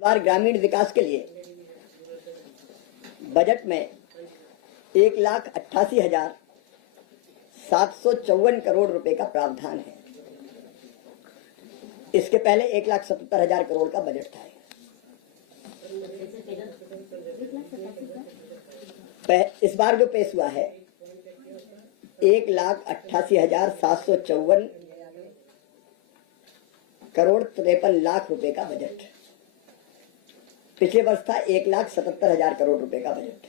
बार ग्रामीण विकास के लिए बजट में 1,88,754 करोड़ रुपए का प्रावधान है। इसके पहले 1,77,000 करोड़ का बजट था। इस बार जो पेश हुआ है 1,88,754 करोड़ 53 लाख रुपए का बजट। पिछले वर्ष था 1,77,000 करोड़ रुपए का बजट।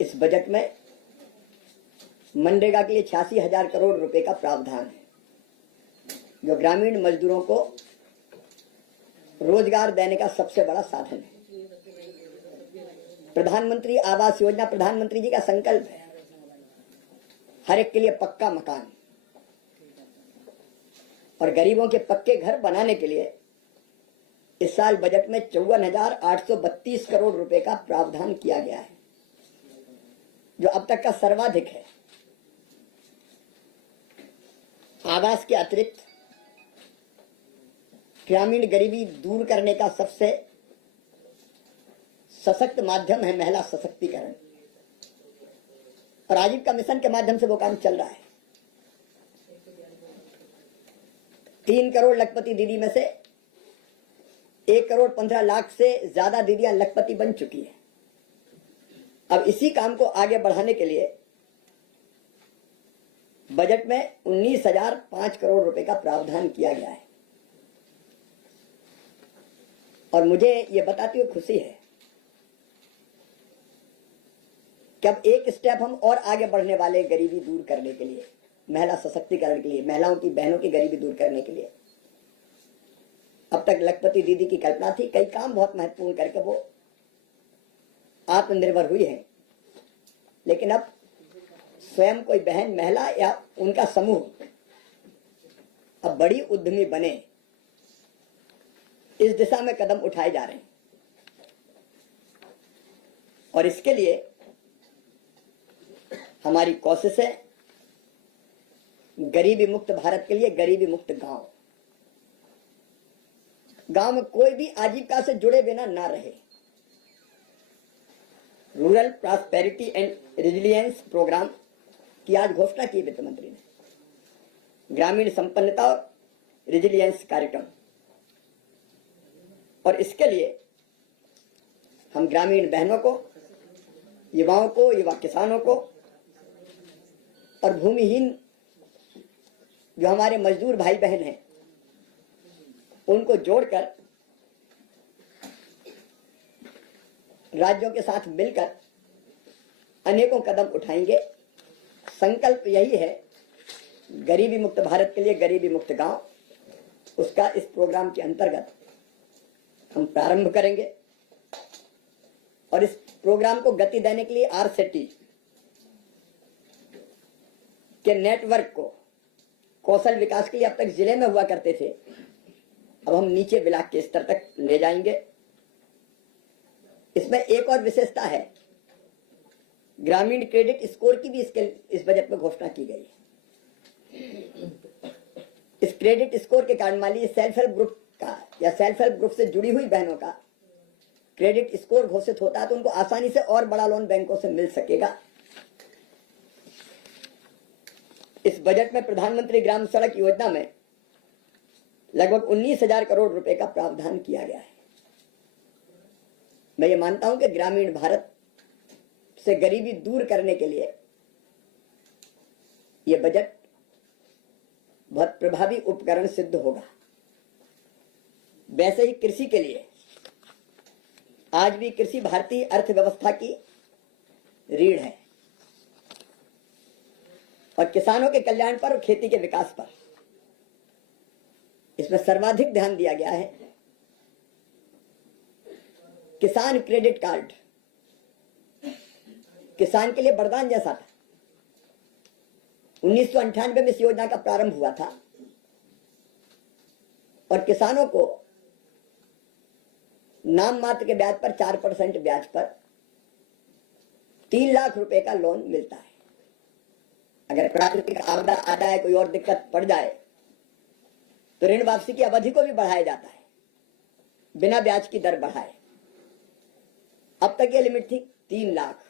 इस बजट में मनरेगा के लिए 86,000 करोड़ रुपए का प्रावधान है, जो ग्रामीण मजदूरों को रोजगार देने का सबसे बड़ा साधन है। प्रधानमंत्री आवास योजना, प्रधानमंत्री जी का संकल्प है हर एक के लिए पक्का मकान, और गरीबों के पक्के घर बनाने के लिए इस साल बजट में 54,832 करोड़ रुपए का प्रावधान किया गया है, जो अब तक का सर्वाधिक है। आवास के अतिरिक्त ग्रामीण गरीबी दूर करने का सबसे सशक्त माध्यम है महिला सशक्तिकरण, और आजीविका मिशन के माध्यम से वो काम चल रहा है। 3 करोड़ लखपति दीदी में से 1,15,00,000 से ज्यादा दीदियां लखपति बन चुकी है। अब इसी काम को आगे बढ़ाने के लिए बजट में 19,005 करोड़ रुपए का प्रावधान किया गया है, और मुझे ये बताते हुए खुशी है कि अब एक स्टेप हम और आगे बढ़ने वाले गरीबी दूर करने के लिए, महिला सशक्तिकरण के लिए, महिलाओं की बहनों की गरीबी दूर करने के लिए। अब तक लखपति दीदी की कल्पना थी, कई काम बहुत महत्वपूर्ण करके वो आत्मनिर्भर हुई है, लेकिन अब स्वयं कोई बहन, महिला या उनका समूह अब बड़ी उद्यमी बने, इस दिशा में कदम उठाए जा रहे हैं। और इसके लिए हमारी कोशिश है गरीबी मुक्त भारत के लिए गरीबी मुक्त गांव। गांव में कोई भी आजीविका से जुड़े बिना ना रहे। Rural prosperity and resilience programme की आज घोषणा की वित्त मंत्री ने। ग्रामीण संपन्नता और रेजिलियंस कार्यक्रम, और इसके लिए हम ग्रामीण बहनों को, युवाओं को, युवा किसानों को और भूमिहीन जो हमारे मजदूर भाई बहन हैं उनको जोड़कर राज्यों के साथ मिलकर अनेकों कदम उठाएंगे। संकल्प यही है गरीबी मुक्त भारत के लिए गरीबी मुक्त गांव। उसका इस प्रोग्राम के अंतर्गत हम प्रारंभ करेंगे, और इस प्रोग्राम को गति देने के लिए आरसेटी के नेटवर्क को कौशल विकास के लिए अब तक जिले में हुआ करते थे, अब हम नीचे ब्लॉक के स्तर तक ले जाएंगे। इसमें एक और विशेषता है, ग्रामीण क्रेडिट स्कोर की भी इस बजट में घोषणा की गई है। इस क्रेडिट स्कोर के कारण मान लीजिए सेल्फ हेल्प ग्रुप का या सेल्फ हेल्प ग्रुप से जुड़ी हुई बहनों का क्रेडिट स्कोर घोषित होता है तो उनको आसानी से और बड़ा लोन बैंकों से मिल सकेगा। इस बजट में प्रधानमंत्री ग्राम सड़क योजना में लगभग 19,000 करोड़ रुपए का प्रावधान किया गया है। मैं ये मानता हूं कि ग्रामीण भारत से गरीबी दूर करने के लिए यह बजट बहुत प्रभावी उपकरण सिद्ध होगा। वैसे ही कृषि के लिए आज भी कृषि भारतीय अर्थव्यवस्था की रीढ़ है, और किसानों के कल्याण पर और खेती के विकास पर इसमें सर्वाधिक ध्यान दिया गया है। किसान क्रेडिट कार्ड किसान के लिए वरदान जैसा था। 1998 में इस योजना का प्रारंभ हुआ था, और किसानों को नाम मात्र के ब्याज पर 4% ब्याज पर 3 लाख रुपए का लोन मिलता है। अगर प्राकृतिक आपदा आ जाए, कोई और दिक्कत पड़ जाए, तो ऋण वापसी की अवधि को भी बढ़ाया जाता है। बिना ब्याज की दर बढ़ाए। अब तक ये लिमिट थी 3 लाख,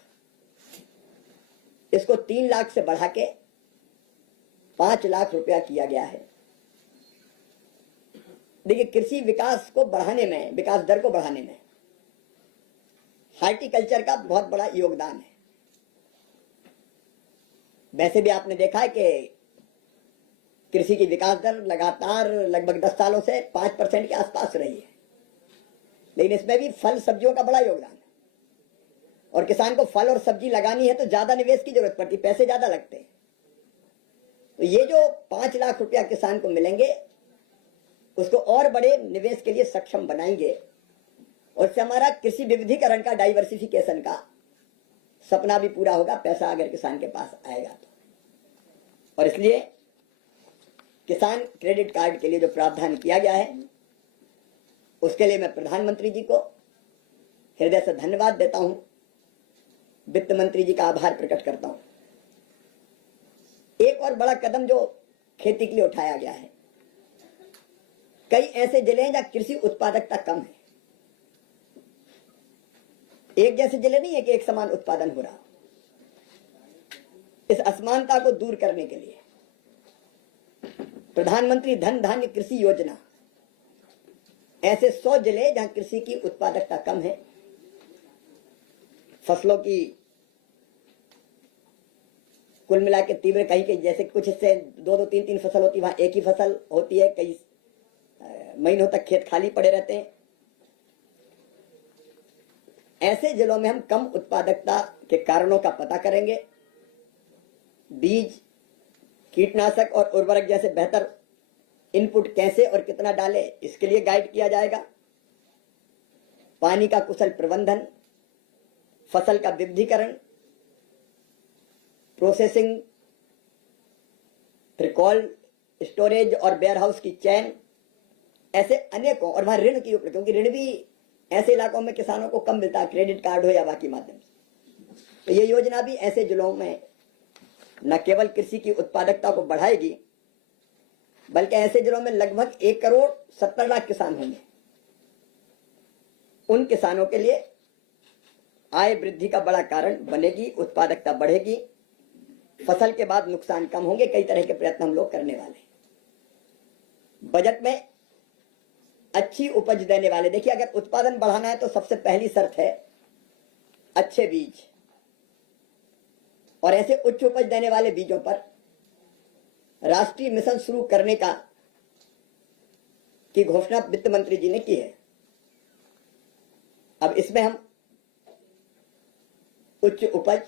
इसको 3 लाख से बढ़ा के 5 लाख रुपया किया गया है। देखिए, कृषि विकास को बढ़ाने में, विकास दर को बढ़ाने में हार्टिकल्चर का बहुत बड़ा योगदान है। वैसे भी आपने देखा है कि कृषि की विकास दर लगातार लगभग 10 सालों से 5% के आसपास रही है, लेकिन इसमें भी फल सब्जियों का बड़ा योगदान है। और किसान को फल और सब्जी लगानी है तो ज्यादा निवेश की जरूरत पड़ती, पैसे ज्यादा लगते हैं। तो ये जो 5 लाख रुपया किसान को मिलेंगे, उसको और बड़े निवेश के लिए सक्षम बनाएंगे, और इससे हमारा कृषि विविधीकरण का, डाइवर्सिफिकेशन का सपना भी पूरा होगा, पैसा अगर किसान के पास आएगा तो। और इसलिए किसान क्रेडिट कार्ड के लिए जो प्रावधान किया गया है, उसके लिए मैं प्रधानमंत्री जी को हृदय से धन्यवाद देता हूं, वित्त मंत्री जी का आभार प्रकट करता हूं। एक और बड़ा कदम जो खेती के लिए उठाया गया है, कई ऐसे जिले हैं जहां कृषि उत्पादकता कम है। एक जैसे जिले नहीं है कि एक समान उत्पादन हो रहा। इस असमानता को दूर करने के लिए प्रधानमंत्री धन धान्य कृषि योजना, ऐसे 100 जिले जहां कृषि की उत्पादकता कम है, फसलों की कुल मिला के तीव्र, कहीं के जैसे कुछ हिस्से 2-2, 3-3 फसल होती, वहां एक ही फसल होती है, कई महीनों तक खेत खाली पड़े रहते हैं। ऐसे जिलों में हम कम उत्पादकता के कारणों का पता करेंगे, बीज, कीटनाशक और उर्वरक जैसे बेहतर इनपुट कैसे और कितना डालें, इसके लिए गाइड किया जाएगा। पानी का कुशल प्रबंधन, फसल का विविधीकरण, प्रोसेसिंग, फिर कोल्ड स्टोरेज और वेयरहाउस की चेन, ऐसे अनेकों, और वहां ऋण की उपलब्धि, क्योंकि ऋण भी ऐसे इलाकों में किसानों को कम मिलता है, क्रेडिट कार्ड हो या बाकी माध्यम से। तो ये योजना भी ऐसे जिलों में न केवल कृषि की उत्पादकता को बढ़ाएगी, बल्कि ऐसे जिलों में लगभग 1,70,00,000 किसान होंगे। उन किसानों के लिए आय वृद्धि का बड़ा कारण बनेगी, उत्पादकता बढ़ेगी, फसल के बाद नुकसान कम होंगे। कई तरह के प्रयत्न हम लोग करने वाले हैं। बजट में अच्छी उपज देने वाले, देखिए, अगर उत्पादन बढ़ाना है तो सबसे पहली शर्त है अच्छे बीज, और ऐसे उच्च उपज देने वाले बीजों पर राष्ट्रीय मिशन शुरू करने की घोषणा वित्त मंत्री जी ने की है। अब इसमें हम उच्च उपज,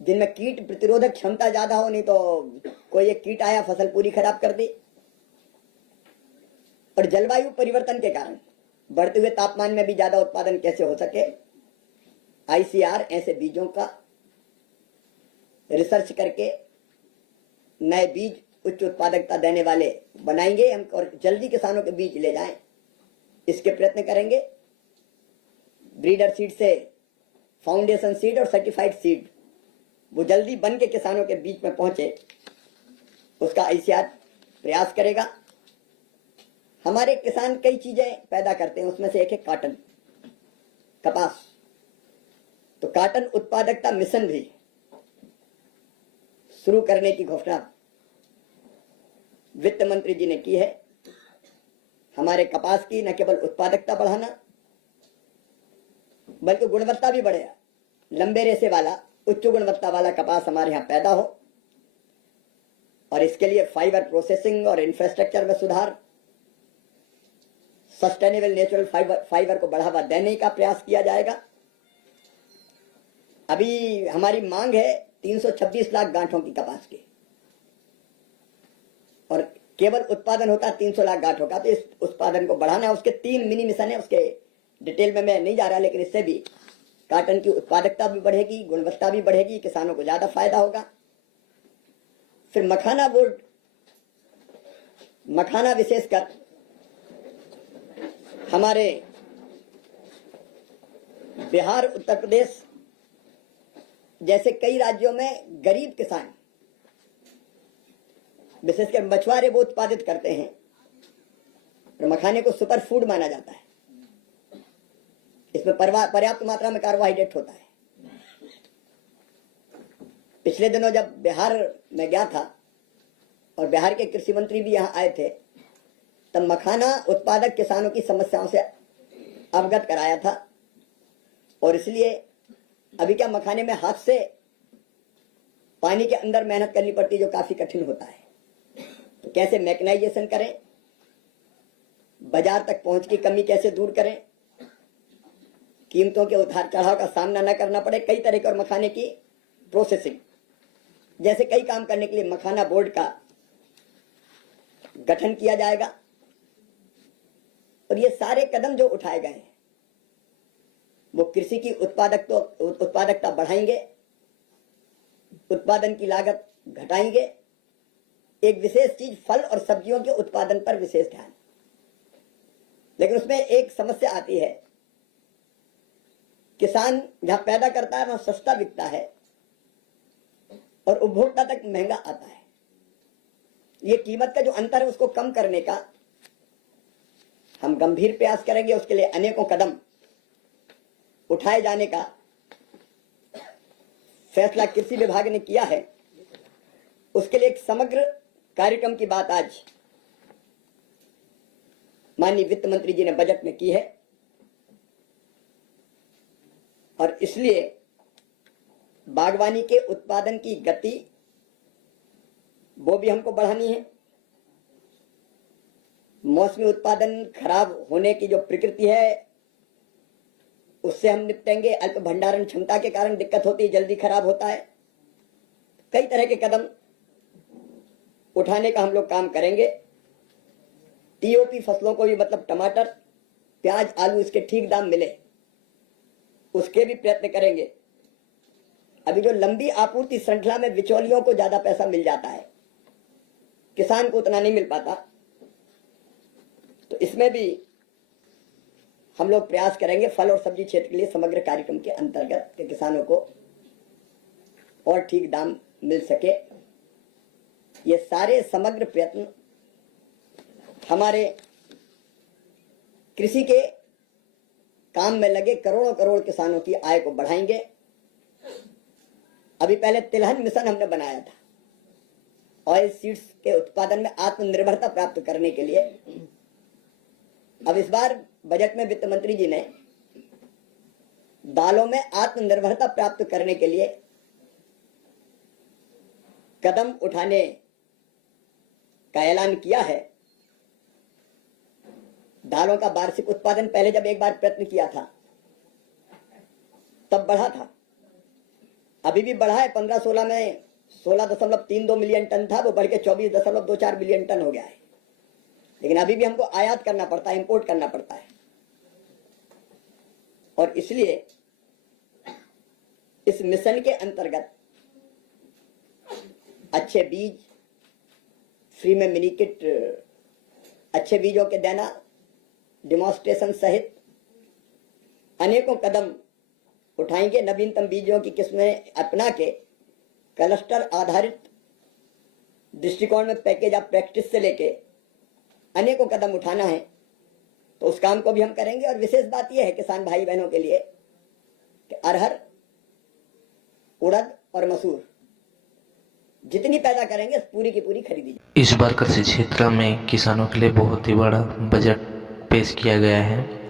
जिनमें कीट प्रतिरोधक क्षमता ज्यादा हो, नहीं तो कोई एक कीट आया फसल पूरी खराब कर दी, और जलवायु परिवर्तन के कारण बढ़ते हुए तापमान में भी ज्यादा उत्पादन कैसे हो सके, आईसीआर ऐसे बीजों का रिसर्च करके नए बीज उच्च उत्पादकता देने वाले बनाएंगे हम, और जल्दी किसानों के बीज ले जाएं, इसके प्रयत्न करेंगे। ब्रीडर सीड से फाउंडेशन सीड और सर्टिफाइड सीड वो जल्दी बन के किसानों के बीच में पहुंचे, उसका आईसीआर प्रयास करेगा। हमारे किसान कई चीजें पैदा करते हैं, उसमें से एक है काटन, कपास। तो काटन उत्पादकता मिशन भी शुरू करने की घोषणा वित्त मंत्री जी ने की है। हमारे कपास की न केवल उत्पादकता बढ़ाना, बल्कि गुणवत्ता भी बढ़ेगा। लंबे रेशे वाला, उच्च गुणवत्ता वाला कपास हमारे यहां पैदा हो, और इसके लिए फाइबर प्रोसेसिंग और इंफ्रास्ट्रक्चर में सुधार, सस्टेनेबल नेचुरल फाइबर को बढ़ावा देने का प्रयास किया जाएगा। अभी हमारी मांग है 326 लाख गांठों की कपास की, और केवल उत्पादन होता 300 लाख गांठों का। तो इस उत्पादन को बढ़ाना है। उसके 3 मिनी मिशन है, उसके डिटेल में मैं नहीं जा रहा, लेकिन इससे भी काटन की उत्पादकता भी बढ़ेगी, गुणवत्ता भी बढ़ेगी, किसानों को ज्यादा फायदा होगा। फिर मखाना बोर्ड, मखाना विशेषकर हमारे बिहार, उत्तर प्रदेश जैसे कई राज्यों में गरीब किसान, विशेषकर मछुआरे, वो उत्पादित करते हैं, और मखाने को सुपर फूड माना जाता है। इसमें पर्याप्त मात्रा में कार्बोहाइड्रेट होता है। पिछले दिनों जब बिहार में गया था और बिहार के कृषि मंत्री भी यहाँ आए थे, तब मखाना उत्पादक किसानों की समस्याओं से अवगत कराया था। और इसलिए अभी क्या, मखाने में हाथ से पानी के अंदर मेहनत करनी पड़ती है, जो काफी कठिन होता है। तो कैसे मैकेनाइजेशन करें, बाजार तक पहुंच की कमी कैसे दूर करें, कीमतों के उतार चढ़ाव का सामना न करना पड़े, कई तरह के और मखाने की प्रोसेसिंग जैसे कई काम करने के लिए मखाना बोर्ड का गठन किया जाएगा। और ये सारे कदम जो उठाए गए हैं वो कृषि की उत्पादकता बढ़ाएंगे, उत्पादन की लागत घटाएंगे। एक विशेष चीज, फल और सब्जियों के उत्पादन पर विशेष ध्यान। लेकिन उसमें एक समस्या आती है, किसान जहां पैदा करता है वहां सस्ता बिकता है और उपभोक्ता तक महंगा आता है। ये कीमत का जो अंतर है उसको कम करने का हम गंभीर प्रयास करेंगे। उसके लिए अनेकों कदम उठाए जाने का फैसला कृषि विभाग ने किया है। उसके लिए एक समग्र कार्यक्रम की बात आज माननीय वित्त मंत्री जी ने बजट में की है। और इसलिए बागवानी के उत्पादन की गति वो भी हमको बढ़ानी है। मौसमी उत्पादन खराब होने की जो प्रकृति है उससे हम निपटेंगे। अल्प भंडारण क्षमता के कारण दिक्कत होती है, जल्दी खराब होता है। कई तरह के कदम उठाने का हम लोग काम करेंगे। टीओपी फसलों को भी, मतलब टमाटर, प्याज, आलू, इसके ठीक दाम मिले उसके भी प्रयत्न करेंगे। अभी जो लंबी आपूर्ति श्रृंखला में बिचौलियों को ज्यादा पैसा मिल जाता है, किसान को उतना नहीं मिल पाता, तो इसमें भी हम लोग प्रयास करेंगे फल और सब्जी क्षेत्र के लिए समग्र कार्यक्रम के अंतर्गत के किसानों को और ठीक दाम मिल सके। ये सारे समग्र प्रयत्न हमारे कृषि के काम में लगे करोड़ों करोड़ किसानों की आय को बढ़ाएंगे। अभी पहले तिलहन मिशन हमने बनाया था, ऑयल सीड्स के उत्पादन में आत्मनिर्भरता प्राप्त करने के लिए। अब इस बार बजट में वित्त मंत्री जी ने दालों में आत्मनिर्भरता प्राप्त करने के लिए कदम उठाने का ऐलान किया है। दालों का वार्षिक उत्पादन पहले जब एक बार प्रयत्न किया था तब बढ़ा था, अभी भी बढ़ा है। 15-16 में 16.32 मिलियन टन था, वो बढ़ के 24.24 मिलियन टन हो गया है। लेकिन अभी भी हमको आयात करना पड़ता है, इंपोर्ट करना पड़ता है। और इसलिए इस मिशन के अंतर्गत अच्छे बीज, फ्री में मिनी किट, अच्छे बीजों के देना, डिमॉन्स्ट्रेशन सहित अनेकों कदम उठाएंगे। नवीनतम बीजों की किस्में अपना के क्लस्टर आधारित दृष्टिकोण में पैकेज ऑफ प्रैक्टिस से लेके अनेकों कदम उठाना है, तो उस काम को भी हम करेंगे। और विशेष बात यह है किसान भाई बहनों के लिए कि अरहर, उड़द और मसूर जितनी पैदा करेंगे पूरी की पूरी खरीदी जाए। इस बार कृषि क्षेत्र में किसानों के लिए बहुत ही बड़ा बजट पेश किया गया है।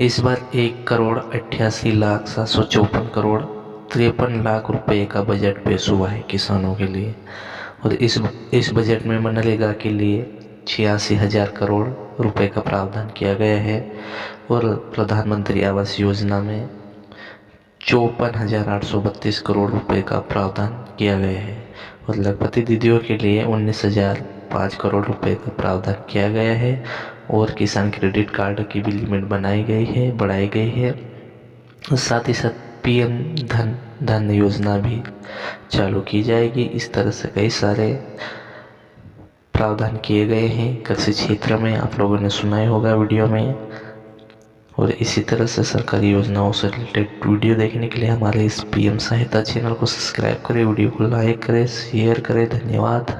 इस बार 1,88,754,53 रुपए का बजट पेश हुआ है किसानों के लिए। और इस बजट में मनरेगा के लिए 86,000 करोड़ रुपए का प्रावधान किया गया है। और प्रधानमंत्री आवास योजना में 54,832 करोड़ रुपए का प्रावधान किया गया है। और लखपति दीदियों के लिए 19,005 करोड़ रुपए का प्रावधान किया गया है। और किसान क्रेडिट कार्ड की भी लिमिट बढ़ाई गई है। साथ ही साथ पीएम धन योजना भी चालू की जाएगी। इस तरह से कई सारे प्रावधान किए गए हैं कृषि क्षेत्र में, आप लोगों ने सुना ही होगा वीडियो में। और इसी तरह से सरकारी योजनाओं से रिलेटेड वीडियो देखने के लिए हमारे इस पीएम सहायता चैनल को सब्सक्राइब करें, वीडियो को लाइक करें, शेयर करें। धन्यवाद।